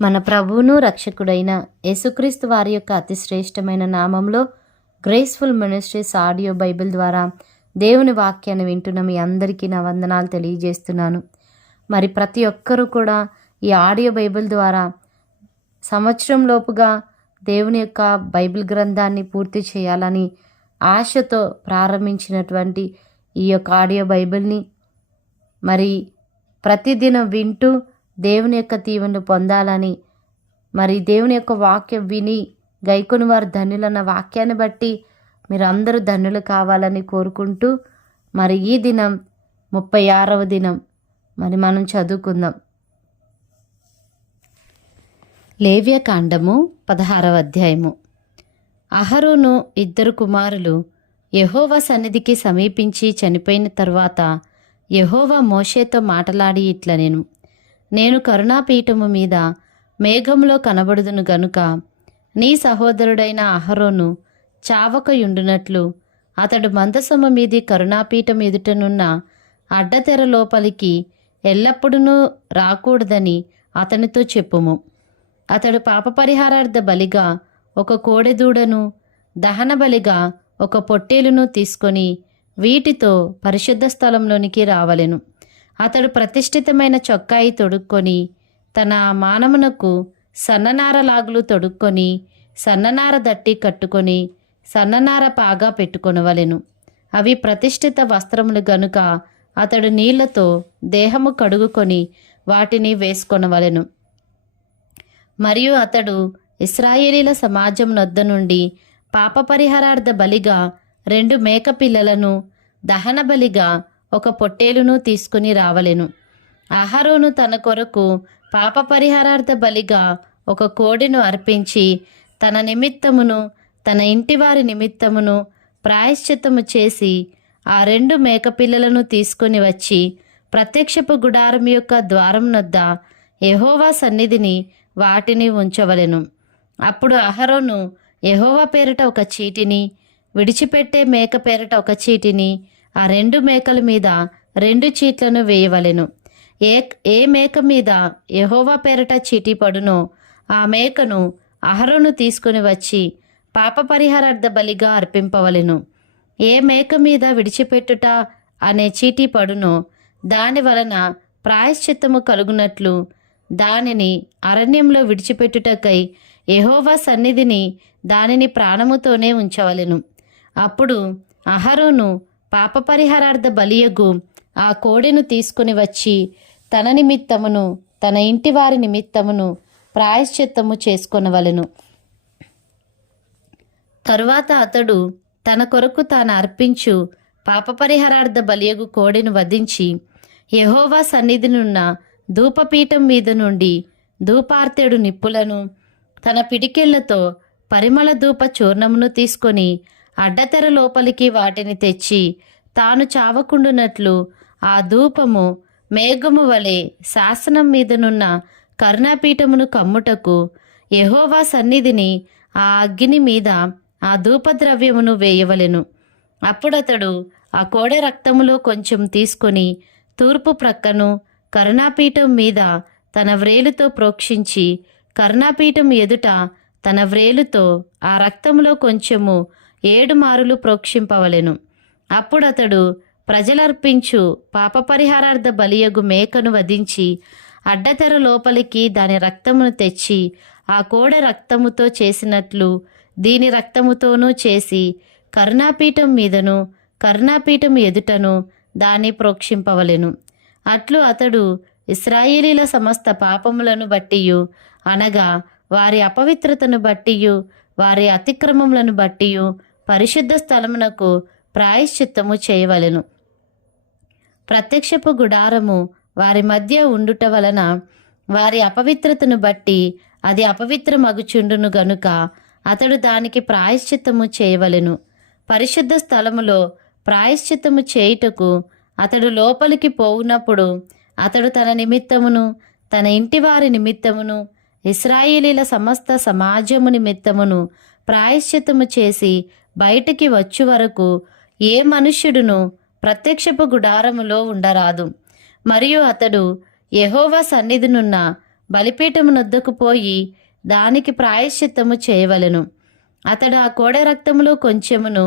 మన ప్రభువును రక్షకుడైన యేసుక్రీస్తు వారి యొక్క అతి శ్రేష్టమైన నామంలో గ్రేస్ఫుల్ మినిస్ట్రీస్ ఆడియో బైబిల్ ద్వారా దేవుని వాక్యాన్ని వింటున్న మీ అందరికీ నా వందనాలు తెలియజేస్తున్నాను. మరి ప్రతి ఒక్కరూ కూడా ఈ ఆడియో బైబిల్ ద్వారా సంవత్సరం లోపుగా దేవుని యొక్క బైబిల్ గ్రంథాన్ని పూర్తి చేయాలని ఆశతో ప్రారంభించినటువంటి ఈ యొక్క ఆడియో బైబిల్ని మరి ప్రతిదినం వింటూ దేవుని యొక్క దీవెనలు పొందాలని, మరి దేవుని యొక్క వాక్యం విని గైకొని వారు ధన్యులన్న వాక్యాన్ని బట్టి మీరు అందరూ ధన్యులు కావాలని కోరుకుంటూ, మరి ఈ దినం 36వ దినం మరి మనం చదువుకుందాం. లేవ్యకాండము 16వ అధ్యాయము. అహరోను 2 కుమారులు యెహోవా సన్నిధికి సమీపించి చనిపోయిన తరువాత యెహోవా మోషేతో మాటలాడి ఇట్లనెను, నేను కరుణాపీఠము మీద మేఘంలో కనబడుదును గనుక నీ సహోదరుడైన అహరోను చావకయుండునట్లు అతడు మందసము మీది కరుణాపీఠం ఎదుటనున్న అడ్డతెర లోపలికి ఎల్లప్పుడూ రాకూడదని అతనితో చెప్పుము. అతడు పాపపరిహారార్థ బలిగా ఒక కోడెదూడను, దహన బలిగా ఒక పొట్టేలును తీసుకొని వీటితో పరిశుద్ధ స్థలంలోనికి రావలెను. అతడు ప్రతిష్ఠితమైన చొక్కాయి తొడుక్కొని తన మానమునకు సన్ననార లాగులు తొడుక్కొని సన్ననార దట్టి కట్టుకొని సన్ననార పాగా పెట్టుకొనవలెను. అవి ప్రతిష్ఠిత వస్త్రములు గనుక అతడు నీళ్లతో దేహము కడుగుకొని వాటిని వేసుకొనవలెను. మరియు అతడు ఇశ్రాయేలీల సమాజం నొద్ద నుండి పాపపరిహారార్థ బలిగా 2 మేకపిల్లలను, దహన బలిగా ఒక పొట్టేలును తీసుకుని రావలెను. అహరోను తన కొరకు పాపపరిహారార్థ బలిగా ఒక కోడెను అర్పించి తన నిమిత్తమును తన ఇంటివారి నిమిత్తమును ప్రాయశ్చిత్తము చేసి ఆ 2 మేకపిల్లలను తీసుకుని వచ్చి ప్రత్యక్షపు గుడారం యొక్క ద్వారం నొద్ద యెహోవా సన్నిధిని వాటిని ఉంచవలెను. అప్పుడు అహరోను యెహోవా పేరిట ఒక చీటిని, విడిచిపెట్టే మేక పేరిట ఒక చీటిని, ఆ 2 మేకల మీద 2 చీట్లను వేయవలెను. ఏ మేక మీద యెహోవా పేరిట చీటీ పడునో ఆ మేకను అహరోను తీసుకుని వచ్చి పాపపరిహారార్థ బలిగా అర్పింపవలెను. ఏ మేక మీద విడిచిపెట్టుట అనే చీటీ పడునో దాని వలన ప్రాయశ్చిత్తము కలుగునట్లు దానిని అరణ్యంలో విడిచిపెట్టుటకై యెహోవా సన్నిధిని దానిని ప్రాణముతోనే ఉంచవలెను. అప్పుడు అహరోను పాపపరిహారార్థ బలియగు ఆ కోడెను తీసుకుని వచ్చి తన నిమిత్తమును తన ఇంటి వారి నిమిత్తమును ప్రాయశ్చిత్తము చేసుకొనవలెను. తరువాత అతడు తన కొరకు తాను అర్పించు పాపపరిహారార్థ బలియగు కోడెను వధించి యెహోవా సన్నిధినున్న ధూపపీఠం మీద నుండి ధూపార్తెడు నిప్పులను తన పిడికెళ్లతో పరిమళ ధూప చూర్ణమును తీసుకొని అడ్డతెర లోపలికి వాటిని తెచ్చి తాను చావకుండునట్లు ఆ ధూపము మేఘము వలె శాసనం మీదనున్న కరుణాపీఠమును కమ్ముటకు యెహోవా సన్నిధిని ఆ అగ్ని మీద ఆ ధూపద్రవ్యమును వేయవలెను. అప్పుడతడు ఆ కోడె రక్తములో కొంచెం తీసుకొని తూర్పు ప్రక్కను కరుణాపీఠం మీద తన వ్రేలుతో ప్రోక్షించి కరుణాపీఠం ఎదుట తన వ్రేలుతో ఆ రక్తములో కొంచెము 7 మారులు ప్రోక్షింపవలెను. అప్పుడతడు ప్రజలర్పించు పాపపరిహారార్థ బలియగు మేకను వధించి అడ్డతెర లోపలికి దాని రక్తమును తెచ్చి ఆ కోడె రక్తముతో చేసినట్లు దీని రక్తముతోనూ చేసి కరుణాపీఠం మీదను కరుణాపీఠం ఎదుటను దాన్ని ప్రోక్షింపవలెను. అట్లు అతడు ఇశ్రాయేలీల సమస్త పాపములను బట్టియు, అనగా వారి అపవిత్రతను బట్టియు వారి అతిక్రమములను బట్టియు పరిశుద్ధ స్థలమునకు ప్రాయశ్చిత్తము చేయవలెను. ప్రత్యక్షపు గుడారము వారి మధ్య ఉండుట వలన వారి అపవిత్రతను బట్టి అది అపవిత్రమగుచుండును గనుక అతడు దానికి ప్రాయశ్చిత్తము చేయవలెను. పరిశుద్ధ స్థలములో ప్రాయశ్చిత్తము చేయుటకు అతడు లోపలికి పోవునప్పుడు అతడు తన నిమిత్తమును తన ఇంటివారి నిమిత్తమును ఇశ్రాయేలీల సమస్త సమాజము నిమిత్తమును ప్రాయశ్చిత్తము చేసి బయటికి వచ్చు వరకు ఏ మనుష్యుడును ప్రత్యక్షపు గుడారములో ఉండరాదు. మరియు అతడు యెహోవా సన్నిధినున్న బలిపీఠమునొద్దకు పోయి దానికి ప్రాయశ్చిత్తము చేయవలెను. అతడు ఆ కోడె రక్తములో కొంచెమును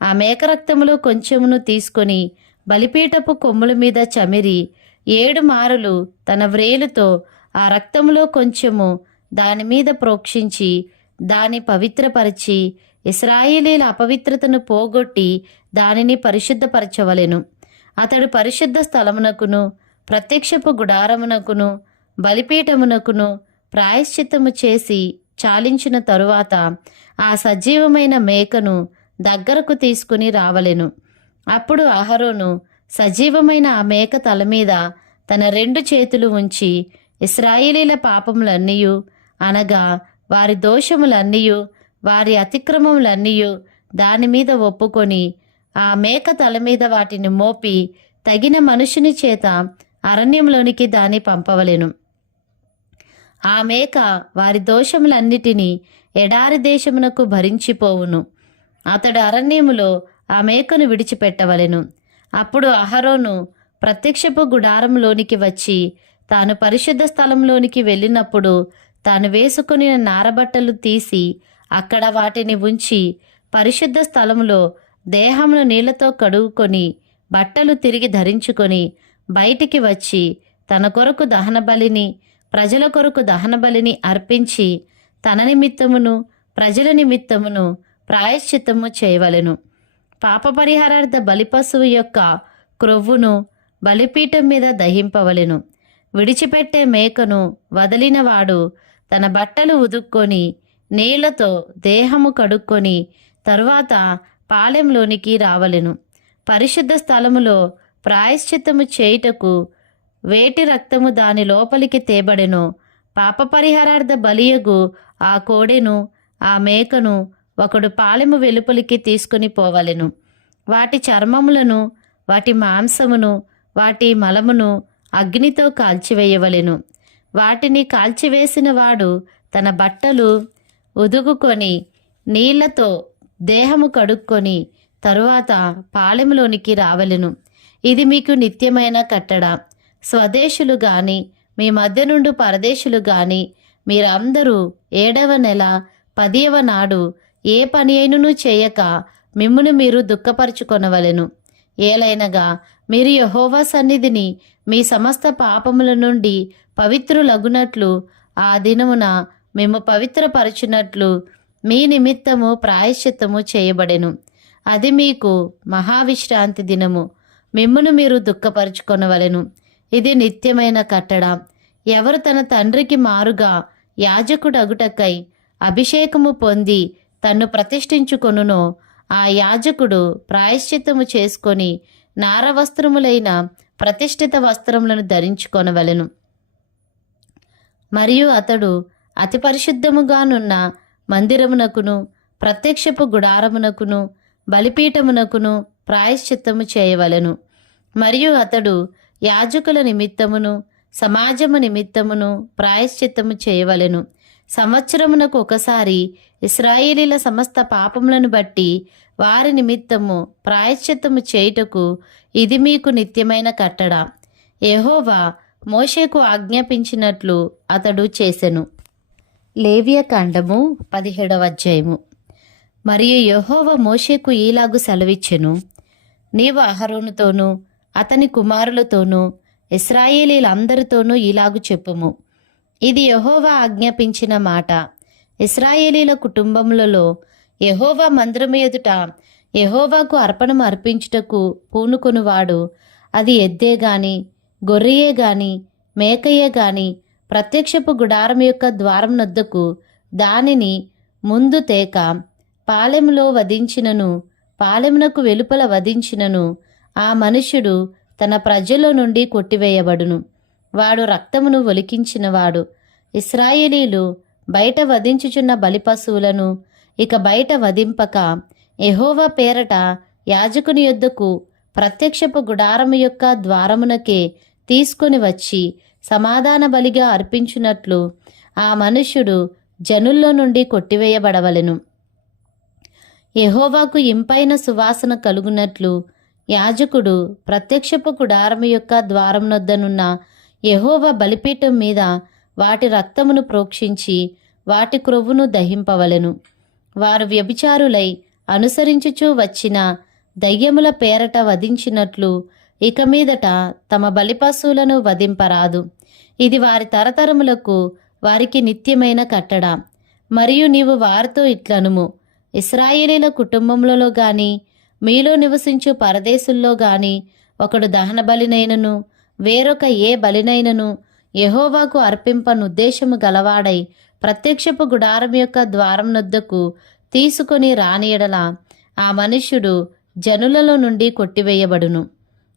ఆ మేక రక్తములో కొంచెమును తీసుకొని బలిపీఠపు కొమ్ముల మీద చమిరి 7 మారులు తన వ్రేలుతో ఆ రక్తములో కొంచెము దాని మీద ప్రోక్షించి దాని పవిత్రపరిచి ఇశ్రాయేలీల అపవిత్రతను పోగొట్టి దానిని పరిశుద్ధపరచవలెను. అతడు పరిశుద్ధ స్థలమునకును ప్రత్యక్షపు గుడారమునకును బలిపీఠమునకును ప్రాయశ్చిత్తము చేసి చాలించిన తరువాత ఆ సజీవమైన మేకను దగ్గరకు తీసుకుని రావలెను. అప్పుడు అహరోను సజీవమైన ఆ మేక తల మీద తన 2 చేతులు ఉంచి ఇశ్రాయేలీల పాపములన్నీయు అనగా వారి దోషములన్నీయు వారి అతిక్రమములన్నీయు దాని మీద ఒప్పుకొని ఆ మేక తల మీద వాటిని మోపి తగిన మనుషుని చేత అరణ్యంలోనికి దాన్ని పంపవలెను. ఆ మేక వారి దోషములన్నిటినీ ఎడారి దేశమునకు భరించిపోవును. అతడు అరణ్యములో ఆ మేకను విడిచిపెట్టవలెను. అప్పుడు అహరోను ప్రత్యక్షపు గుడారంలోనికి వచ్చి తాను పరిశుద్ధ స్థలంలోనికి వెళ్ళినప్పుడు తాను వేసుకుని నారబట్టలు తీసి అక్కడ వాటిని ఉంచి పరిశుద్ధ స్థలములో దేహమును నీళ్లతో కడుగుకొని బట్టలు తిరిగి ధరించుకొని బయటికి వచ్చి తన కొరకు దహనబలిని ప్రజల కొరకు దహనబలిని అర్పించి తన నిమిత్తమును ప్రజల నిమిత్తమును ప్రాయశ్చిత్తము చేయవలెను. పాపపరిహారార్థ బలిపశువు యొక్క క్రొవ్వును బలిపీఠం మీద దహింపవలెను. విడిచిపెట్టే మేకను వదిలినవాడు తన బట్టలు ఉదుక్కొని నీళ్లతో దేహము కడుక్కొని తరువాత పాలెంలోనికి రావలెను. పరిశుద్ధ స్థలములో ప్రాయశ్చిత్తము చేయుటకు వేటి రక్తము దాని లోపలికి తేబడెను. పాపపరిహారార్థ బలియగు ఆ కోడెను ఆ మేకను ఒకడు పాలెము వెలుపలికి తీసుకుని పోవలెను. వాటి చర్మములను వాటి మాంసమును వాటి మలమును అగ్నితో కాల్చివేయవలెను. వాటిని కాల్చివేసిన వాడు తన బట్టలు ఉదుగుకొని నీళ్లతో దేహము కడుక్కొని తరువాత పాలెములోనికి రావలెను. ఇది మీకు నిత్యమైన కట్టడ. స్వదేశులు గాని మీ మధ్య నుండి పరదేశులు గాని మీరందరూ 7వ నెల 10వ నాడు ఏ పని అయినను చేయక మిమ్మును మీరు దుఃఖపరుచుకొనవలెను. ఏలైనగా మీరు యెహోవా సన్నిధిని మీ సమస్త పాపముల నుండి పవిత్రులగునట్లు ఆ దినమున మేము పవిత్రపరచునట్లు మీ నిమిత్తము ప్రాయశ్చిత్తము చేయబడెను. అది మీకు మహావిశ్రాంతి దినము. మిమ్మును మీరు దుఃఖపరుచుకొనవలెను. ఇది నిత్యమైన కట్టడ. ఎవరు తన తండ్రికి మారుగా యాజకుడగుటకై అభిషేకము పొంది తన్ను ప్రతిష్ఠించుకొనునో ఆ యాజకుడు ప్రాయశ్చిత్తము చేసుకొని నారవస్త్రములైన ప్రతిష్ఠిత వస్త్రములను ధరించుకొనవలెను. మరియు అతడు అతి పరిశుద్ధముగానున్న మందిరమునకును ప్రత్యక్షపు గుడారమునకును బలిపీఠమునకును ప్రాయశ్చిత్తము చేయవలెను. మరియు అతడు యాజకుల నిమిత్తమును సమాజము నిమిత్తమును ప్రాయశ్చిత్తము చేయవలెను. సంవత్సరమునకు ఒకసారి ఇశ్రాయేలీల సమస్త పాపములను బట్టి వారి నిమిత్తము ప్రాయశ్చిత్తము చేయుటకు ఇది మీకు నిత్యమైన కట్టడ. యెహోవా మోషేకు ఆజ్ఞాపించినట్లు అతడు చేసెను. లేవియ కాండము 17వ అధ్యాయము. మరియు యెహోవా మోషేకు ఈలాగు సెలవిచ్చెను. నీవు అహరోనుతోనూ అతని కుమారులతోనూ ఇశ్రాయేలీలందరితోనూ ఇలాగు చెప్పుము. ఇది యెహోవా ఆజ్ఞాపించిన మాట. ఇశ్రాయేలీల కుటుంబములలో యెహోవా మందిరము ఎదుట యెహోవాకు అర్పణము అర్పించుటకు పూనుకొనువాడు అది ఎద్దే గాని గొర్రెయే గాని మేకయే గాని ప్రత్యక్షపు గుడారం యొక్క ద్వారం నొద్దకు దానిని ముందు తేక పాలెములో వధించినను పాలెమునకు వెలుపల వధించినను ఆ మనుష్యుడు తన ప్రజల నుండి కొట్టివేయబడును. వాడు రక్తమును ఒలికించినవాడు. ఇశ్రాయేలీలు బయట వధించుచున్న బలిపశువులను ఇక బయట వధింపక యెహోవా పేరట యాజకుని యొద్దకు ప్రత్యక్షపు గుడారము యొక్క ద్వారమునకే తీసుకొని వచ్చి సమాధాన బలిగా అర్పించున్నట్లు ఆ మనుష్యుడు జనుల్లో నుండి కొట్టివేయబడవలెను. యెహోవాకు ఇంపైన సువాసన కలుగునట్లు యాజకుడు ప్రత్యక్షపు గుడారము యొక్క ద్వారం నొద్దనున్న యెహోవా బలిపీఠం మీద వాటి రక్తమును ప్రోక్షించి వాటి క్రొవ్వును దహింపవలెను. వారు వ్యభిచారులై అనుసరించుచూ వచ్చిన దయ్యముల పేరట వధించినట్లు ఇక మీదట తమ బలిపశువులను వధింపరాదు. ఇది వారి తరతరములకు వారికి నిత్యమైన కట్టడ. మరియు నీవు వారితో ఇట్లనుము, ఇశ్రాయేలీల కుటుంబములలో గాని మీలో నివసించు పరదేశుల్లో గాని ఒకడు దహన బలినైనను వేరొక ఏ బలినైనను యెహోవాకు అర్పింపనుద్దేశము గలవాడై ప్రత్యక్షపు గుడారం యొక్క ద్వారం నొద్దకు తీసుకొని రాని యెడల ఆ మనుష్యుడు జనులలో నుండి కొట్టివేయబడును.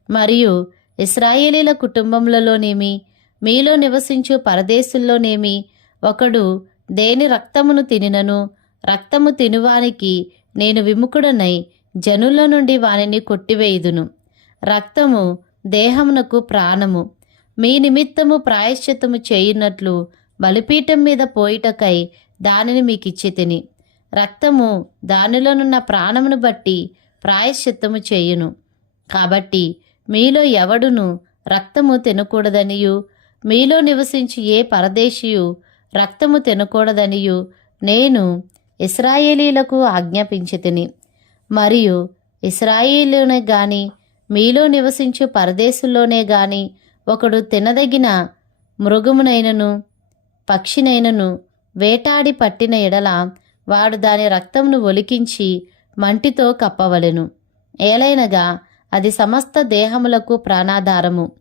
మరియు ఇశ్రాయేలీల కుటుంబములలోనేమి మీలో నివసించు పరదేశుల్లోనేమి ఒకడు దేని రక్తమును తినినను రక్తము తినువానికి నేను విముఖుడనై జనుల నుండి వానిని కొట్టివేయుదును. రక్తము దేహమునకు ప్రాణము. మీ నిమిత్తము ప్రాయశ్చిత్తము చేయునట్లు బలిపీఠం మీద పోయిటకై దానిని మీకిచ్చి తిని, రక్తము దానిలోనున్న ప్రాణమును బట్టి ప్రాయశ్చిత్తము చేయును. కాబట్టి మీలో ఎవడును రక్తము తినకూడదనియు మీలో నివసించి ఏ పరదేశియు రక్తము తినకూడదనియు నేను ఇశ్రాయేలీలకు ఆజ్ఞాపించి తిని. మరియు ఇశ్రాయేలునే గాని మీలో నివసించు పరదేశుల్లోనే గాని ఒకడు తినదగిన మృగమునైనను పక్షినైనను వేటాడి పట్టిన ఎడల వాడు దాని రక్తమును ఒలికించి మంటితో కప్పవలెను. ఏలైనగా అది సమస్త దేహములకు ప్రాణాధారము.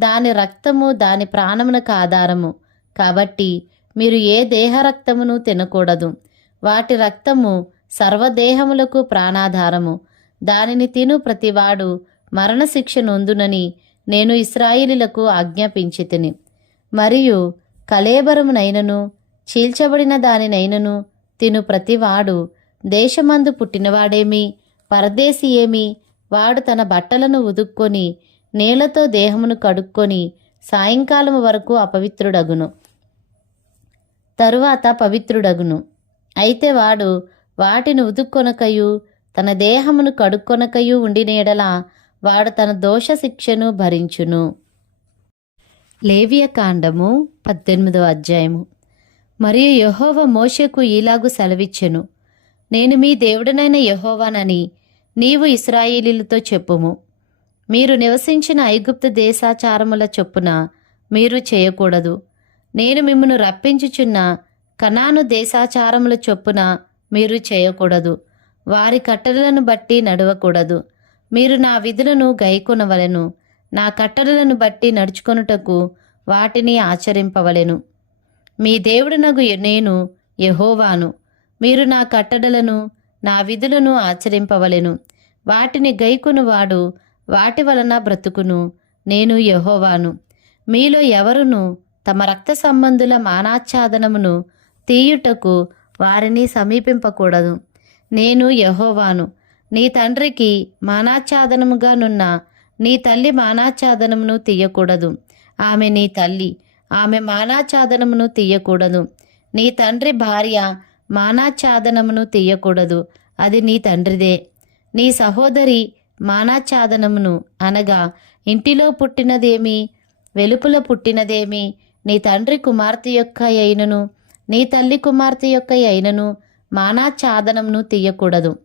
దాని రక్తము దాని ప్రాణమునకు ఆధారము. కాబట్టి మీరు ఏ దేహ రక్తమును తినకూడదు. వాటి రక్తము సర్వదేహములకు ప్రాణాధారము. దానిని తిను ప్రతివాడు మరణశిక్ష నొందునని నేను ఇశ్రాయేలీలకు ఆజ్ఞాపించి తిని. మరియు కళేబరమునైనను చీల్చబడిన దానినైనను తిను ప్రతివాడు దేశమందు పుట్టినవాడేమి పరదేశి ఏమి వాడు తన బట్టలను ఉదుక్కొని నీళ్లతో దేహమును కడుక్కొని సాయంకాలము వరకు అపవిత్రుడగును, తరువాత పవిత్రుడగును. అయితే వాడు వాటిని ఉదుక్కొనకయు తన దేహమును కడుక్కొనకయు ఉండినేడల వాడు తన దోష శిక్షను భరించును. లేవియకాండము 18వ అధ్యాయము. మరియు యెహోవా మోషేకు ఈలాగు సెలవిచ్చెను, నేను మీ దేవుడనైన యెహోవానని నీవు ఇశ్రాయేలీలతో చెప్పుము. మీరు నివసించిన ఐగుప్తు దేశాచారముల చొప్పున మీరు చేయకూడదు. నేను మిమ్మును రప్పించుచున్న కనాను దేశాచారముల చొప్పున మీరు చేయకూడదు. వారి కట్టడలను బట్టి నడవకూడదు. మీరు నా విధులను గైకొనవలెను. నా కట్టడలను బట్టి నడుచుకొనుటకు వాటిని ఆచరింపవలెను. మీ దేవుడనగు నేను యెహోవాను. మీరు నా కట్టడలను నా విధులను ఆచరింపవలెను. వాటిని గైకొనువాడు వాటి వలన బ్రతుకును. నేను యెహోవాను. మీలో ఎవరును తమ రక్త సంబంధుల మానాచ్ఛాదనమును తీయుటకు వారిని సమీపింపకూడదు. నేను యెహోవాను. నీ తండ్రికి మానాచ్ఛాదనముగా నున్న నీ తల్లి మానాచ్ఛాదనమును తీయకూడదు. ఆమె నీ తల్లి. ఆమె మానాచ్ఛాదనమును తీయకూడదు. నీ తండ్రి భార్య మానాచ్ఛాదనమును తీయకూడదు. అది నీ తండ్రిదే. నీ సహోదరి మానాచ్ఛాదనమును అనగా ఇంటిలో పుట్టినదేమి వెలుపల పుట్టినదేమి నీ తండ్రి కుమార్తె యొక్క అయినను నీ తల్లి కుమార్తె యొక్క అయినను మానాచ్ఛాదనమును తీయకూడదు.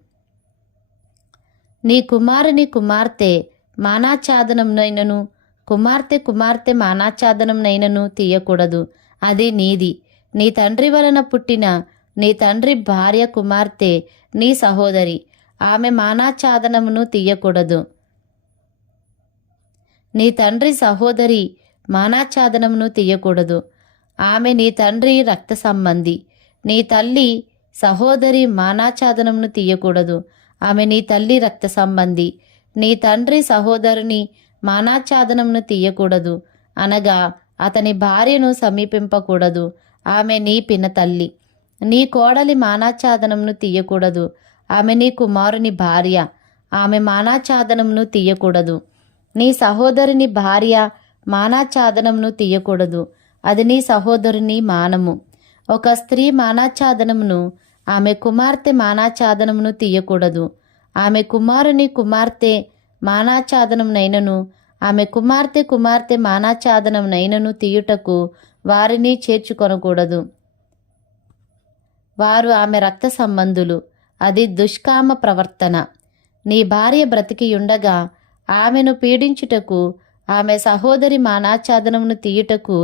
నీ కుమారుని కుమార్తె మానాచ్ఛాదనమునైనను కుమార్తె మానాచ్ఛాదనమునైనను తీయకూడదు. అది నీది. నీ తండ్రి వలన పుట్టిన నీ తండ్రి భార్య కుమార్తె నీ సహోదరి. ఆమె మానాచ్ఛాదనమును తీయకూడదు. నీ తండ్రి సహోదరి మానాచ్ఛాదనమును తీయకూడదు. ఆమె నీ తండ్రి రక్త సంబంధి. నీ తల్లి సహోదరి మానాచ్ఛాదనమును తీయకూడదు. ఆమె నీ తల్లి రక్త సంబంధి. నీ తండ్రి సహోదరుని మానాచ్ఛాదనమును తీయకూడదు అనగా అతని భార్యను సమీపింపకూడదు. ఆమె నీ పిన తల్లి. నీ కోడలి మానాచ్ఛాదనమును తీయకూడదు. ఆమె నీ కుమారుని భార్య. ఆమె మానాచ్ఛాదనమును తీయకూడదు. నీ సహోదరుని భార్య మానాచ్ఛాదనమును తీయకూడదు. అది నీ సహోదరుని మానము. ఒక స్త్రీ మానాచ్ఛాదనమును ఆమె కుమార్తె మానాచ్ఛాదనమును తీయకూడదు. ఆమె కుమారుని కుమార్తె మానాచ్ఛాదనమునైనను ఆమె కుమార్తె మానాచ్ఛాదనమునైనను తీయుటకు వారిని చేర్చుకొనకూడదు. వారు ఆమె రక్త సంబంధులు. అది దుష్కామ ప్రవర్తన. నీ భార్య బ్రతికియుండగా ఆమెను పీడించుటకు, ఆమె సహోదరి మానాఛాదనమును తీయుటకు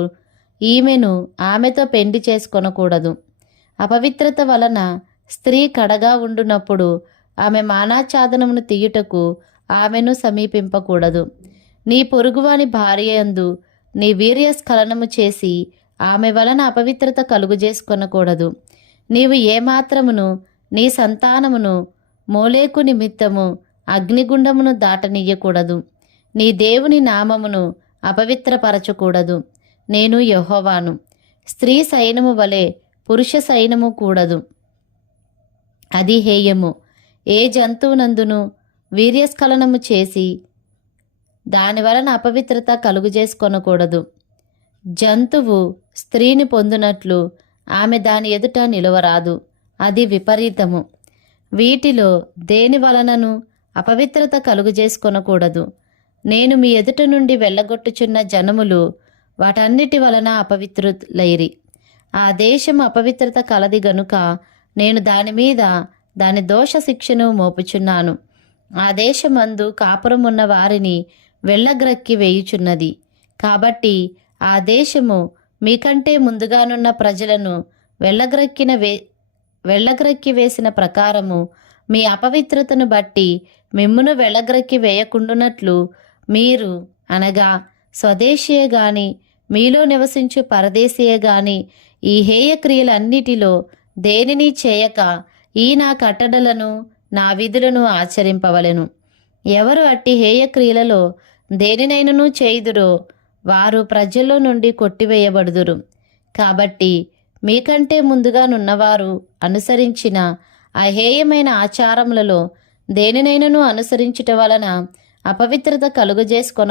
ఈమెను ఆమెతో పెండి చేసుకొనకూడదు. అపవిత్రత వలన స్త్రీ కడగా ఉండునప్పుడు ఆమె మానాఛాదనమును తీయుటకు ఆమెను సమీపింపకూడదు. నీ పొరుగువాని భార్యయందు నీ వీర్యస్ఖలనము చేసి ఆమె వలన అపవిత్రత కలుగుజేసుకొనకూడదు. నీవు ఏమాత్రమును నీ సంతానమును మోలేకు నిమిత్తము అగ్నిగుండమును దాటనీయకూడదు. నీ దేవుని నామమును అపవిత్రపరచకూడదు. నేను యెహోవాను. స్త్రీ సైన్యము వలె పురుష సైన్యము కూడదు, అది హేయము. ఏ జంతువునందును వీర్యస్ఖలనము చేసి దాని వలన అపవిత్రత కలుగుజేసుకొనకూడదు. జంతువు స్త్రీని పొందునట్లు ఆమె దాని ఎదుట నిలవరాదు, అది విపరీతము. వీటిలో దేని వలనను అపవిత్రత కలుగుజేసుకొనకూడదు. నేను మీ ఎదుట నుండి వెళ్ళగొట్టుచున్న జనములు వాటన్నిటి వలన అపవిత్రులైరి. ఆ దేశం అపవిత్రత కలది గనుక నేను దాని మీద దాని దోష శిక్షను మోపుచున్నాను. ఆ దేశమందు కాపురమున్న వారిని వెళ్ళగ్రక్కి వేయుచున్నది. కాబట్టి ఆ దేశము మీకంటే ముందుగానున్న ప్రజలను వెళ్ళగ్రక్కి వేసిన ప్రకారము మీ అపవిత్రతను బట్టి మిమ్మును వెళ్ళగ్రక్కి వేయకుండునట్లు మీరు, అనగా స్వదేశీయే గాని మీలో నివసించు పరదేశీయే గాని ఈ హేయ క్రియలన్నిటిలో దేనిని చేయక ఈ నా కట్టడలను నా విధులను ఆచరింపవలెను. ఎవరు అట్టి హేయ క్రియలలో దేనినైనను చేయుదురో వారు ప్రజల్లో నుండి కొట్టివేయబడుదురు. కాబట్టి మీకంటే ముందుగానున్నవారు అనుసరించిన అహేయమైన ఆచారములలో దేనినైనను అనుసరించుట వలన అపవిత్రత కలుగజేసుకొన